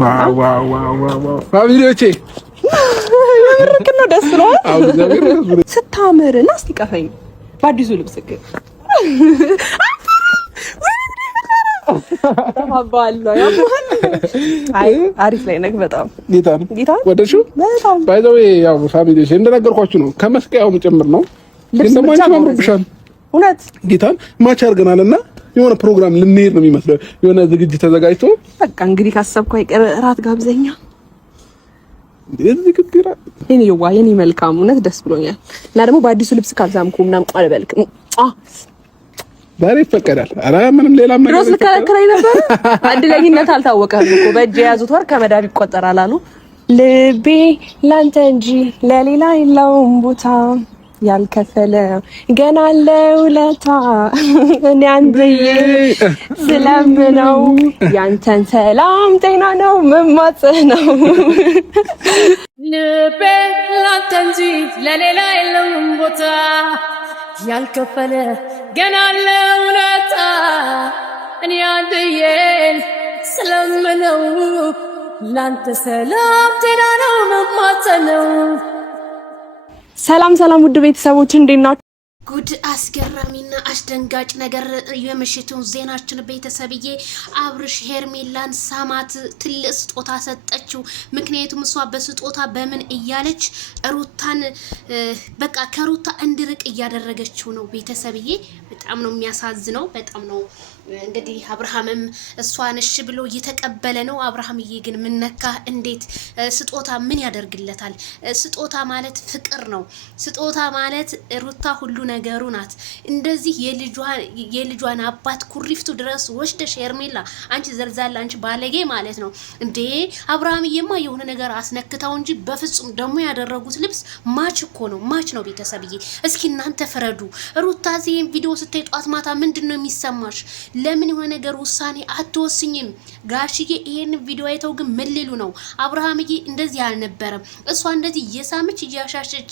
ዋው ፋሚሊዎቼ ምርቅ ነው። ደስ ነው። ስታምር እና እስቲ ቀፈኝ በአዲሱ ልብስ ግን አሪፍ ላይ ነህ በጣም ጌታ ወደሽው ባይ ዘ ዌይ ያው ፋሚሊዎቼ እንደነገርኳችሁ ነው ከመስቀያው ጭምር ነው ግን ደግሞ አንቺ እውነት ጌታን ማች አድርገናልና የሆነ ፕሮግራም ልንሄድ ነው የሚመስለው የሆነ ዝግጅት ተዘጋጅቶ በቃ እንግዲህ ካሰብኩ አይቀር እራት ጋብዘኛ እንደዚህ ግብራ የኔ መልካም እውነት ደስ ብሎኛል እና ደግሞ በአዲሱ ልብስ ካልሳምኩ ምናምን አልበልክ ዛሬ ይፈቀዳል ኧረ ምንም ሌላም ነገር ሮስ ከራይ ነበር አድለኝነት አልታወቀም እኮ በእጅ ያዙት ወር ከመዳብ ይቆጠራል አሉ ልቤ ላንተ እንጂ ለሌላ የለውም ቦታ ያልከፈለ ገና ለውለታ እኔ አንተዬ ስለምነው ያንተን ሰላም ጤና ነው መማጸነው ልቤ ላንተ እንጂ ለሌላ የለውም ቦታ ያልከፈለ ገና ለውለታ እኔ አንተዬ ስለምነው ላንተ ሰላም ጤና ነው መማጸነው። ሰላም ውድ ቤተሰቦች እንዴት ናችሁ? ጉድ አስገራሚና አስደንጋጭ ነገር የምሽቱን ዜናችን ቤተሰብዬ አብርሽ ሄርሜላን ሳማት ትልቅ ስጦታ ሰጠችው። ምክንያቱም እሷ በስጦታ በምን እያለች ሩታን በቃ ከሩታ እንድርቅ እያደረገችው ነው ቤተሰብዬ። በጣም ነው የሚያሳዝነው። በጣም ነው እንግዲህ አብርሃምም እሷን እሺ ብሎ እየተቀበለ ነው። አብርሃምዬ ግን ምን ነካ? እንዴት ስጦታ ምን ያደርግለታል? ስጦታ ማለት ፍቅር ነው። ስጦታ ማለት ሩታ ሁሉ ነገሩ ናት። እንደዚህ የልጇን አባት ኩሪፍቱ ድረስ ወስደሽ ሄርሜላ አንቺ ዘልዛላ አንቺ ባለጌ ማለት ነው እንዴ! አብርሃምዬማ የሆነ ነገር አስነክታው እንጂ በፍጹም ደግሞ ያደረጉት ልብስ ማች እኮ ነው፣ ማች ነው ቤተሰብዬ። እስኪ እናንተ ፍረዱ። ሩታ ዚህን ቪዲዮ ስታይ ጧት ማታ ምንድነው የሚሰማሽ? ለምን የሆነ ነገር ውሳኔ አትወስኝም? ጋሽዬ ይሄን ቪዲዮ አይተው ግን ምን ሊሉ ነው? አብርሃምዬ እንደዚህ አልነበረም። እሷ እንደዚህ እየሳመች እያሻሸች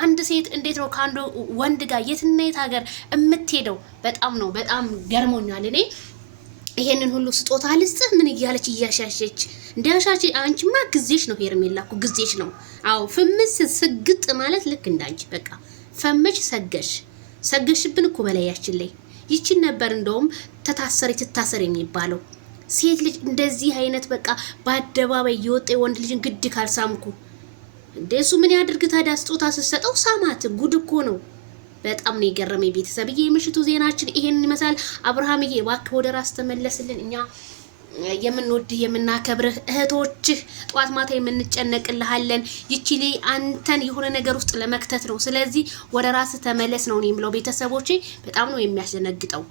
አንድ ሴት እንዴት ነው ከአንዱ ወንድ ጋር የትና የት ሀገር የምትሄደው? በጣም ገርሞኛል። እኔ ይሄንን ሁሉ ስጦታ ልስጥህ ምን እያለች እያሻሸች እንዲያሻሽ አንቺማ ጊዜሽ ነው ሄርሜላ እኮ ጊዜሽ ነው። አዎ ፍምስ ስግጥ ማለት ልክ እንዳንቺ በቃ ፈመች ሰገሽብን እኮ በላያችን ላይ ይቺን ነበር እንደውም ተታሰሪ ትታሰር የሚባለው። ሴት ልጅ እንደዚህ አይነት በቃ በአደባባይ የወጣ ወንድ ልጅን ግድ ካልሳምኩ እንደሱ ምን ያድርግ ታዲያ? ስጦታ ስትሰጠው ሳማት። ጉድ እኮ ነው። በጣም ነው የገረመኝ ቤተሰብዬ። የምሽቱ ዜናችን ይሄንን ይመስላል። አብርሃምዬ እባክህ ወደ ራስ ተመለስልን። እኛ የምንወድህ የምናከብርህ እህቶችህ ጧት ማታ የምንጨነቅልሃለን። ይቺ አንተን የሆነ ነገር ውስጥ ለመክተት ነው። ስለዚህ ወደ ራስ ተመለስ ነው የምለው ቤተሰቦቼ። በጣም ነው የሚያስደነግጠው።